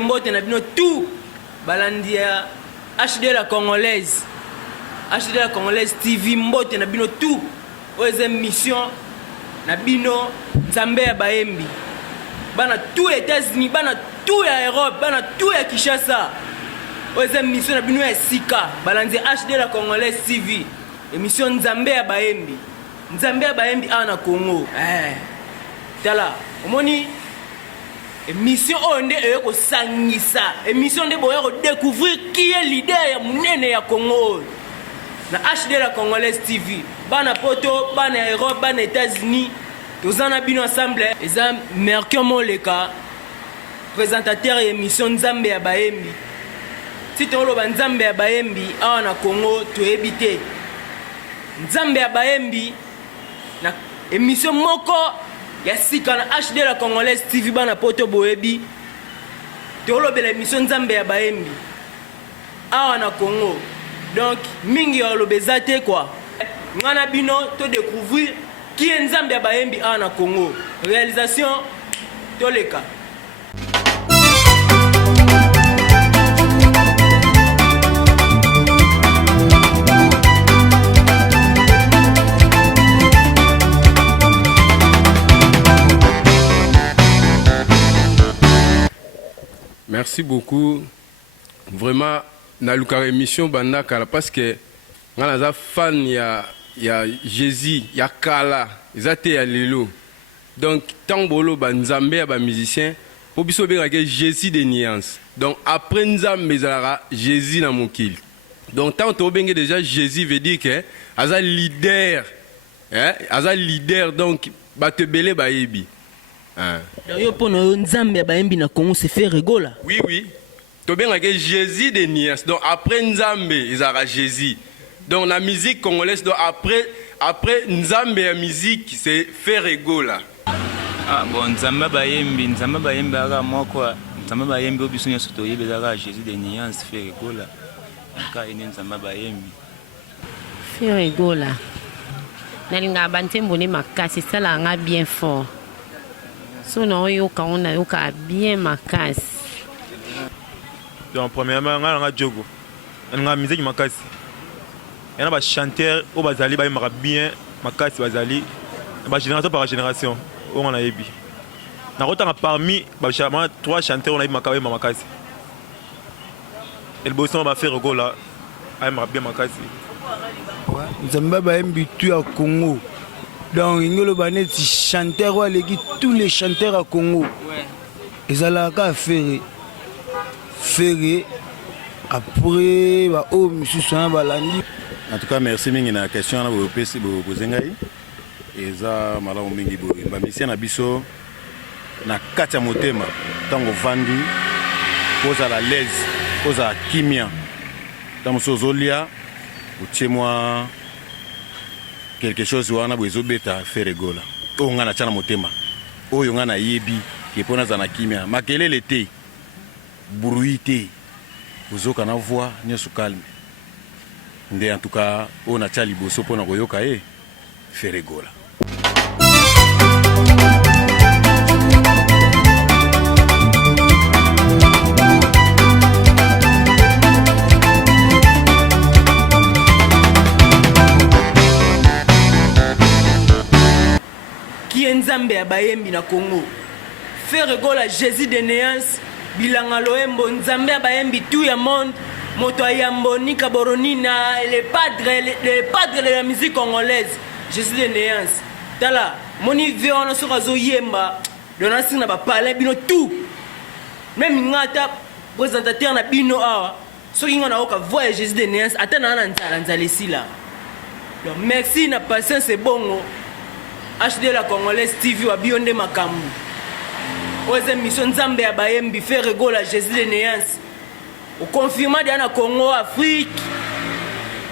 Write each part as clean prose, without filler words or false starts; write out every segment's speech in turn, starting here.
mbote na bino tout balandi ya HD la Congolaise TV mbote na bino tout oyo mission na bino nzambe ya bayembi bana tout États-Unis bana tout ya Europe bana tout ya Kinshasa oyo mission na bino ya sika balandi HD la Congolaise TV émission nzambe ya bayembi ana Congo tala omoni émission onde eko sangisa émission de boya ko découvrir qui est leader ya munene ya Congo na HD la Congolaise TV bana poto bana Europe bana États-Unis tozana bino ensemble eza Mercure Moleka présentateur ya émission nzambe ya bayembi si toloba nzambe ya bayembi awa na Congo toyebite nzambe ya bayembi na émission moko ya sika na HD la Congolaise TV bana poto boyebi tolobela émission nzambe ya bayembi awa na Congo donc mingi ya lobeza te quoi ngana bino to découvrir qui est nzambe ya bayembi awa na Congo réalisation toleka. Merci beaucoup. Vraiment, na luka émission bandaka parce que ngana za fan ya Jésus, ya kala, ezate ya lelo. Donc tant bolo banzambe ya ba musicien, po biso be ke Jésus de nuances. Donc après nzambe zara Jésus na mokili. Donc tant to benge déjà Jésus veut dire que aza leader. Aza leader donc batebele bayebi. Na Congo se fait rigola. Oui. Tu bien que Jésus de Nias. Donc après Nzambe, ils ont Jésus. Donc la musique congolaise, donc après Nzambe la musique, c'est fait rigola. Ah bon, Nzambe bayembi aga moi quoi. Nzambe bayembi obiso nyo soto yebe daga Jésus de Nias fait rigola. Ka ine Nzambe bayembi. Fait rigola. Nalinga bantembo ne makasi sala nga bien fort. So na oyoka on a bien makasi. Donc premièrement nga jogo. Nga musique makasi. Yana ba chanteur o bazali ba yimaka bien makasi bazali ba génération par génération on a yebi. Na rotanga parmi ba trois chanteurs on a yimaka makasi. El boson ba faire gola ay maka bien makasi. Nzamba ba yembi tu ya Congo. Donc, il chanteur, tous les chanteurs à Congo. Ils allaient à faire. Après, en tout cas, merci pour la question que vous posez. Et ça, malheureusement, la mission à Bisso, na Katia Motema, tant que Vandi, pose à la l'aise, pose à Kimia, dans Sozolia, ou chez moi. Quelque chose où on a besoin de faire rigola. On a na motema. On a yebi qui pona za na kimia. Makelele te. Bruit te. Uzoka na voix nyoso calme. Nde en tout cas on a tali boso pona koyoka faire rigola. Nzambe ya bayembi na Congo faire rigola Jésus de Néance bilanga loembo nzambe ya bayembi tout ya monde moto ayambo nika boronina le padre de la musique congolaise Jésus de Néance tala moni veona soka zo yemba dona sina ba parler bino tout même ngata présentateur na bino awa soki ngana oka voix Jésus de Néance atana na nzala sila donc merci na patience c'est bongo HD la Congolaise TV wa bionde makambu. Oze mission nzambe ya bayembi faire rigola Jésus de Néance. Au confirmé na Congo, Afrique,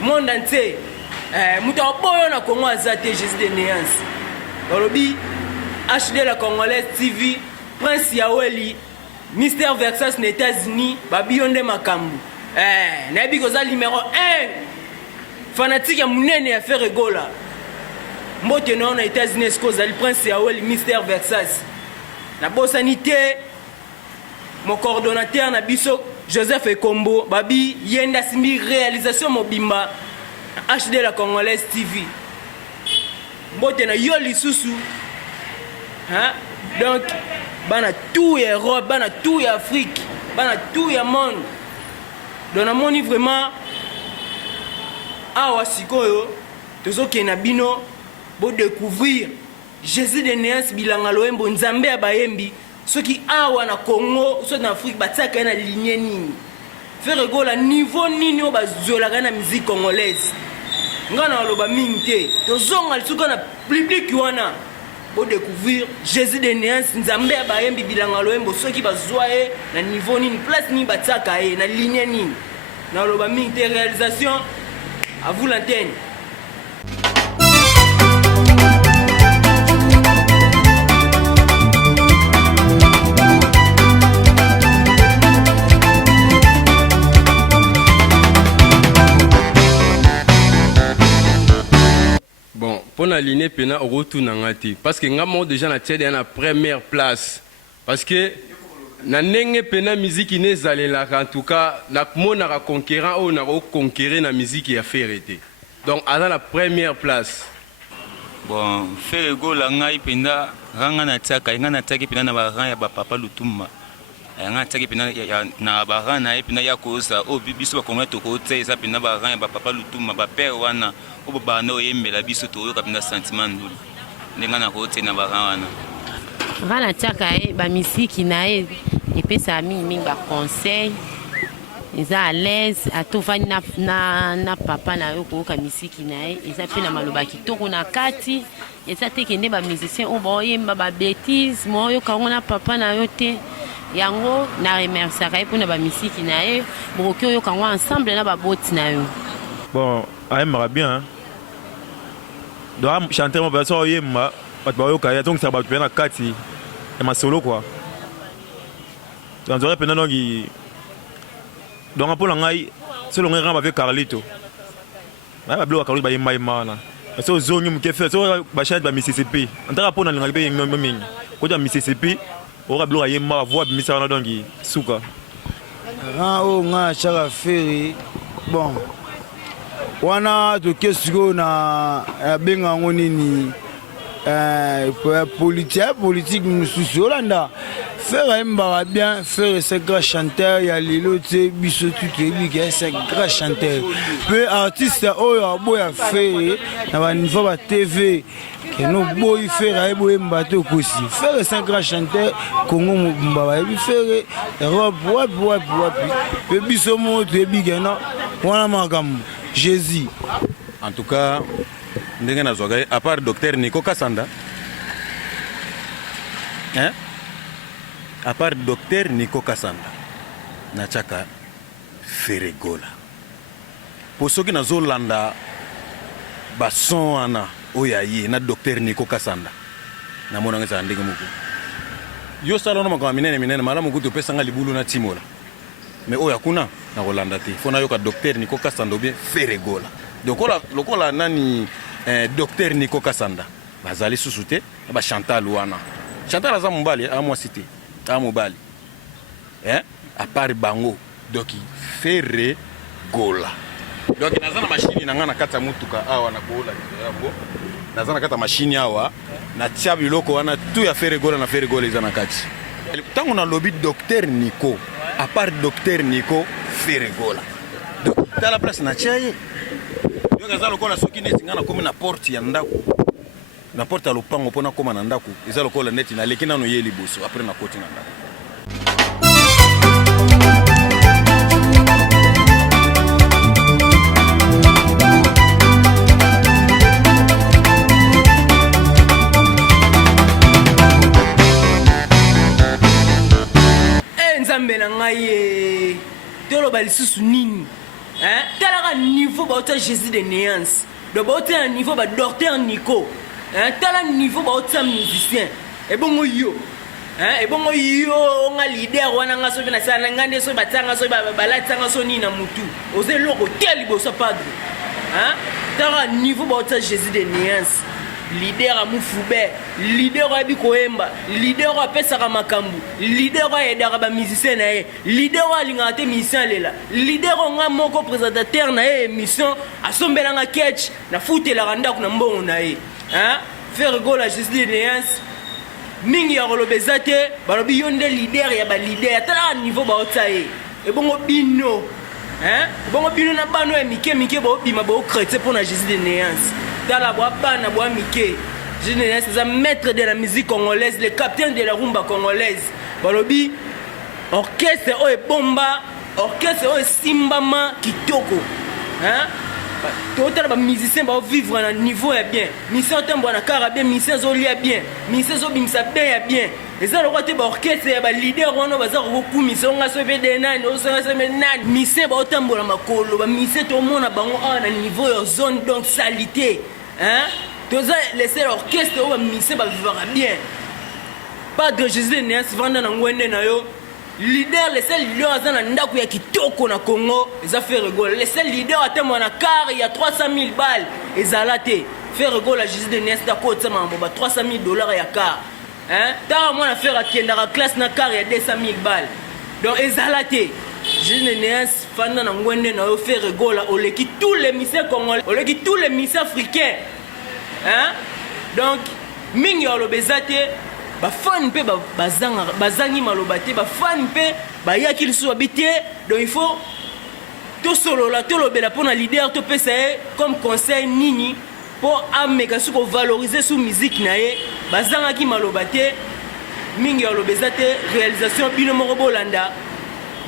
monde entier. Muta oboyo na Congo azate Jésus de Néance. Olobi HD la Congolaise TV Prince Yaweli Mystère Versace aux États-Unis ba bionde makambu. Nabi koza numéro 1 fanatique ya munene ya faire rigola. Mbote na aux États-Unis kozali Prince Yaweli Mystère Versace. Na bosanité mon coordonnateur na biso Joseph Ekombo babi yenda simbi réalisation mobimba HD la Congolaise TV mbote na yo lisusu hein donc bana tout Europe bana tout Afrique bana tout ya monde donc na moni vraiment awa sikoyo tozoke na bino bo découvrir Jésus de Néance bilanga loembo nzambe ya bayembi soki awa na Congo so na Afrique bataka na ligne nini faire gola niveau nini o bazola na musique congolaise ngana loba mingi te tozonga lisuka na public wana bo découvrir Jésus de Néance nzambe ya bayembi bilanga loembo soki bazwaye na niveau nini place ni bataka na ligne nini na loba mingi te réalisation à vous l'antenne. Bon, pour l'aligner, pena au retour n'angati. Parce que nous déjà na tête na première place. Parce que na nenge pena musique n'est allé là en tout cas na mona conquérant ou na conquérir na musique ya ferrete. Donc à la première place. Bon, faire go la ngai pena ranga na tsaka nga na tsaki pena na ba ranga ya ba papa Lutumba. Nga tsaki pena na ba ranga na pena ya kosa o bibiso ba konga to ko tsa pena ba ranga ya ba papa Lutumba ba père wana o ba no yembela biso to yo ka pena sentiment nduli. Nenga na ko tsena ba ranga wana. Rana tchaka ba misiki na e pesa mingi ba conseil eza à l'aise atova na papa na yo ko ka misiki na e eza pe na maloba kitoko na kati eza te kende ba musicien o ba yemba ba bêtise mo yo ka ngona papa na yo te yango na remercier ka epona ba misiki na e bokoki yo ka ngwa ensemble na ba boti na yo bon aimera bien doit chanter mon version yemba ba yo ka ya donc ça ba na kati et ma solo quoi donc pendant donc pour ngai solo ngai avec Carlito ba blo Carlito ba yemba mana so zone mu ke fait so ba chat ba Mississippi antaka pona ngai be ngombe mingi ko ja Mississippi ora blo yemba voix misa na donc suka ran o nga chaka feri bon wana to kesiko na benga ngonini politique mususu olanda faire mbara bien faire ce grand chanteur ya lelo te biso tout ebi que c'est grand chanteur peu artiste oyo aboya faire na ba niveau ba TV que no boy faire boy mbato kosi faire c'est grand chanteur Congo mbaba ebi faire Europe wapi pe biso mo te ebi que non wana makam Jésus en tout cas ndenge nazwaga à part docteur Nico Kasanda hein à part docteur Nico Kasanda nachaka feregola pour ceux qui nazolanda bason wana oyayi na docteur Nico Kasanda na mona ngeza ndenge muku yo sala no makama minene malamu kutu pesa nga libulu na timola mais oya kuna na kolanda te fona yo ka docteur Nico Kasanda ou bien feregola donc lokola nani docteur Nico Kasanda bazali susute ba Chantal wana Chantal aza mobali a moi cité a mobali à part bango donc ferre gola donc naza na machine na ngana kata mutuka awa na kola yango naza na kata machine awa na tia biloko wana tout ya ferre gola na ferre gola eza na kati tango na lobby docteur Nico à part docteur Nico ferre gola donc dans la place na chaye yo ngazalo kola soki neti ngana komi na porte ya ndako na porte ya lopango pona koma na ndako ezalo kola neti na leki nano ye liboso après na koti na ndako nzambe na ngai toloba lisusu nini talaka niveau baota Jésus de Néance do baota niveau ba docteur Nico tala niveau baota musicien ebongo yo nga leader wana nga so na sana ngande so batanga so balatanga so ni na mutu oze loko tel liboso padre tala niveau baota Jésus de Néance leader amufube, leader ayebi koyemba, leader apesaka makambo, leader ayedaka bamusicien na ye, leader alingaka te musicien lela, leader nga moko présentateur na ye émission asombelanga catch na futelaka ndako na mbongo na ye. Faire go la justice de néance mingi ya koloba eza te balobi yo nde leader ya balider atala niveau baotya ye ebongo bino ebongo bino na bano ya mike baobima baocrete mpo na justice de néance tala bwabana bwa mike justice de néance eza maître de la musique congolaise le capitaine de la rumba congolaise balobi orchestre oyo ebomba orchestre oyo esimbama kitoko totala bamusicien baovivre na niveau ya bien musicien otambola na kara bien musicien azolia bien musicien azobimisa bien ya bien eza lokwa te baorchestre ya balider wana baza kokumisa onga so mpe de nani osonga so mpe nani musicien baotambola makolo bamusicien tomona bango awa na niveau ya zone donc salité toza lesel orchestre oyo bamusicien bavivaka bien padre jésus de néance vanda na ngwende na yo leader le seul leader aza na ndako ya kitoko na Congo eza faire rigole le seul leader atemwa na car ya 300 000 balles ezala te faire rigole la justice de Nesta kotsa mambo ba 300 000 $ ya car tara mwana faire akendaka classe na car ya 200 000 balles donc ezala te justice de Nesta fanda na ngwende na yo faire rigole oleki tous les musiciens congolais oleki tous les musiciens africains donc mingi olobeza te bafani mpe bazangi maloba te bafani mpe bayaki lisusu babi te donc il faut tosolola tolobela mpo na leader topesa ye comme conseil nini mpo ameka soki kovalorize su musique na ye bazangaki maloba te mingi aloba eza te réalisation bino moko bolanda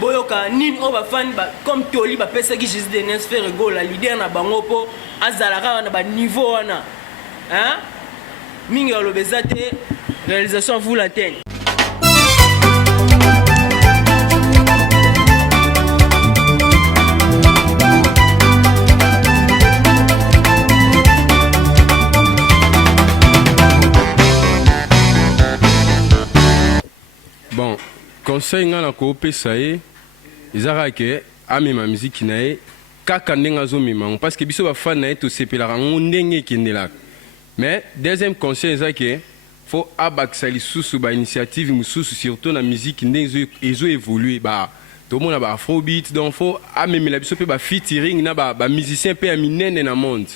boyoka nini oyo bafani comme toli bapesaki jésus de nes faire egola leader na bango mpo azalaka na baniveau wana mingi aloba eza te réalisation vous l'antenne. Bon, conseil nga na koopesa ye ezaka ke amema miziki na ye kaka ndenge azomema parce que biso bafani na ye tosepelaka ngo ndenge ekendelaka mais deuxième conseil eza ke faut abakisa lisusu bainitiative mosusu surtout na musique ndenge ezoévolue tomona baafrobeat donc faut amemela biso mpe bafeaturing na bamusicien mpe ya minene na monde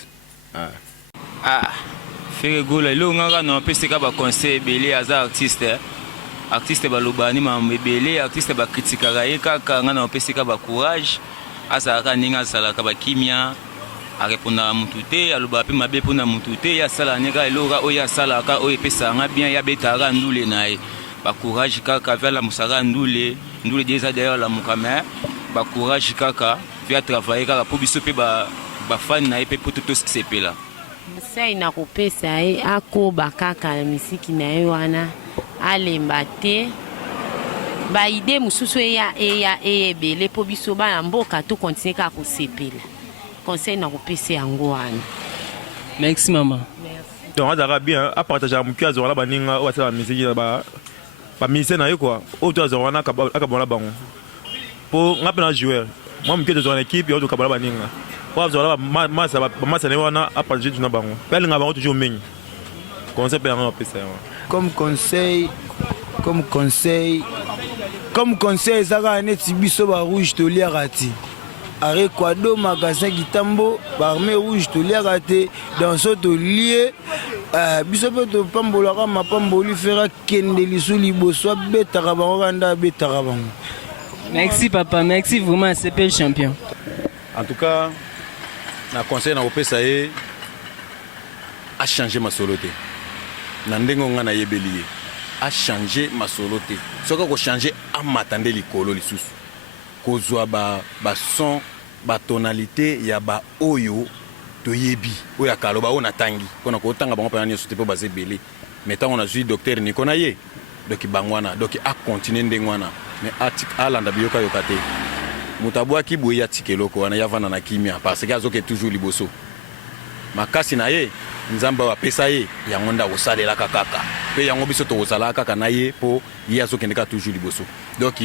fere gola eloko ngaka na opeseka baconseil ebele aza artiste balobani mambo ebele artiste bakritikaka ye kaka nga na opeseka bacourage azalaka ndenge azalaka bakimia arépondaka mutu te alobaka mpe mabe mpona mutu te ye asalaka ndenge eloko oyo asalaka oyo epesaka bien ye abetaka ndule na ye bacourage kaka ve alamusaka ndule de eza dailleurs alamuka me bacourage kaka ve atravaille kaka mpo biso mpe bafani na ye mpe mpo tosepela mosai na kopesa ye akoba kaka na misiki na ye wana alemba te baide mosusu eya ebele mpo biso bana mboka tokontinue kaka kosepela conseil na kopesa yango wana. Merci maman. Donc azalaka bien apartage moki azwala baninga oyo asala misiki na bamusicien na ye kua oyo to azwa wana akabola bango mpo nga mpe na joueur mwa moki tozwaka na équipe oyo tokabola baninga oyo azwala bamasa na ye wana apartage tuna bango mpe alingaka bango toujours mingi conseil mpe yango apesa yango comme conseil ezaka neti biso barouge toliaka ti are kwado magasin kitambo barme rouge toliaka te dans so tolie biso mpe topambolaka mapamboli fera kende lisu liboso abetaka bango kanda abetaka bango. Merci papa, merci vraiment, c'est le champion. En tout cas na conseil na kopesa ye a changer masolo te na ndenge nga na yebeli ye a changer masolo te soki kochanger amata nde likolo lisusu kozwa bason batonalité ya baoyo toyebi oyo akaloba oyo natangi mpona kotanga bango mpena nyonso te mpo baza ebele mais ntango nazwi docteur niko na ye doki bango wana doki akontinue ndenge wana mais alanda biyokayoka te moto abwaki boye atika eloko wana yavanda na kimia parce que azoke toujours liboso makasi na ye nzambe oyo apesa ye yango nde akosalelaka kaka mpe yango biso tokosalaka kaka na ye mpo ye azokendeka toujours liboso donc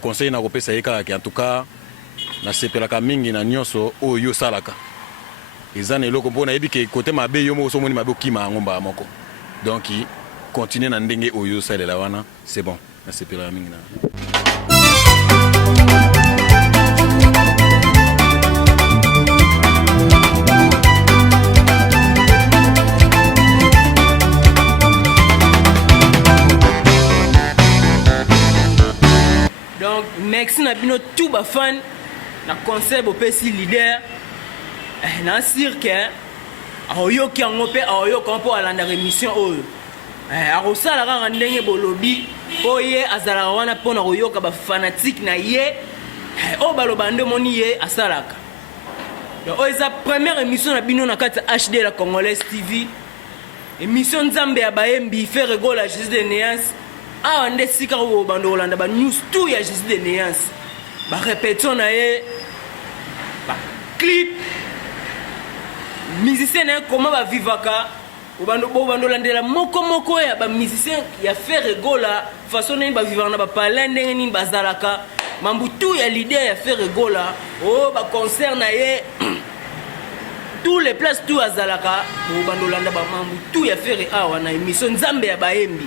conseil na kopesa ye kaka en tout cas nasepelaka mingi na nyonso oyo osalaka eza na eloko mpo nayebi ke kote mabe yo moko somoni mabe okima yango mbala moko donc continue na ndenge oyo osalela wana c'est bon nasepelaka mingi na donc merci na bino tout bafan na conseil bopesi leader na cirque aoyoki yango mpe aoyoka mpo alandaka émission oyo akosala kaka ndenge bolobi mpo ye azalaka wana mpona koyoka bafanatike na ye oyo baloba nde omoni ye asalaka oyo eza première émission na bino na kati ya HD la Congolaise TV émission nzambe ya bayembi fe regola Jésus de Néance awa nde sika oyo bando kolanda banews tout ya Jésus de Néance barépétition na ye baclip musicien na ye koma bavivaka obandolandela moko ya bamusicien ya fe regola façon nini bavivaka na bapale ndenge nini bazalaka mambu tu ya leader ya fe regola oyo baconcert na ye tous les places tout azalaka obandolanda bamambu tu ya fere awa na émission nzambe ya bayembi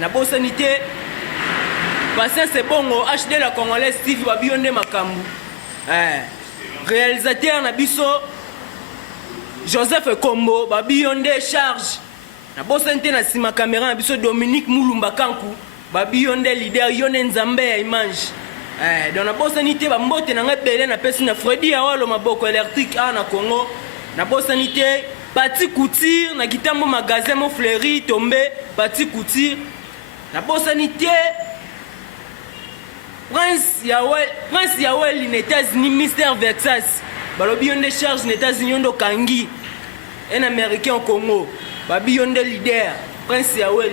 na bosani te patience bongo HD la Congolaise TV babiyo nde makambu réalisateur na biso Joseph Kombo babiyo nde charge na bosani te na sima caméra na biso Dominique Mulumba Kanku babiyo nde leader yo nde nzambe ya image donc na bosani te bambote na ngai bele na pesi na Freddy Awalo maboko électrique a na Congo na bosani te Pati Couture na kitambo magasin mo Fleury tombe Pati Couture na bosani te Prince Yawel na États-Unis Mr Vexas balobi yonde charge na États-Unis yondo Kangi un américain au Congo babi yonde leader Prince Yawel